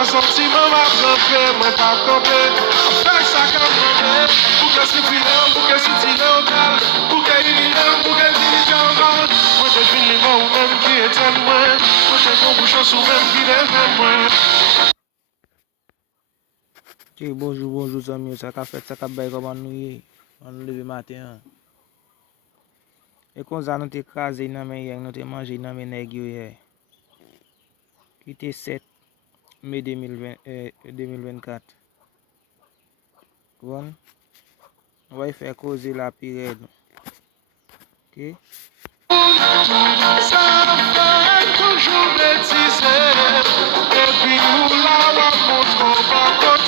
Son sentiment m'a trompé, moi pas campé. Avec ça qu'à manger, pour que si filet, pour que si tiré au cal, pour que il y ait, pour que il y ait un mal. Moi je finis mon même qui est un moins, moi je bon bouchon sous même qui est un moins. Bonjour, amis. Ça qu'a fait, ça qu'a bail comme nous on lever matin. Et comme ça, nous t'es crasé dans mes hier, nous t'es mangé dans mes nègres hier. Qui était 7 mai 2024. Bon, on va y faire causer la pire. Ok? Ça fait toujours bêtiser, et puis nous la montre pas.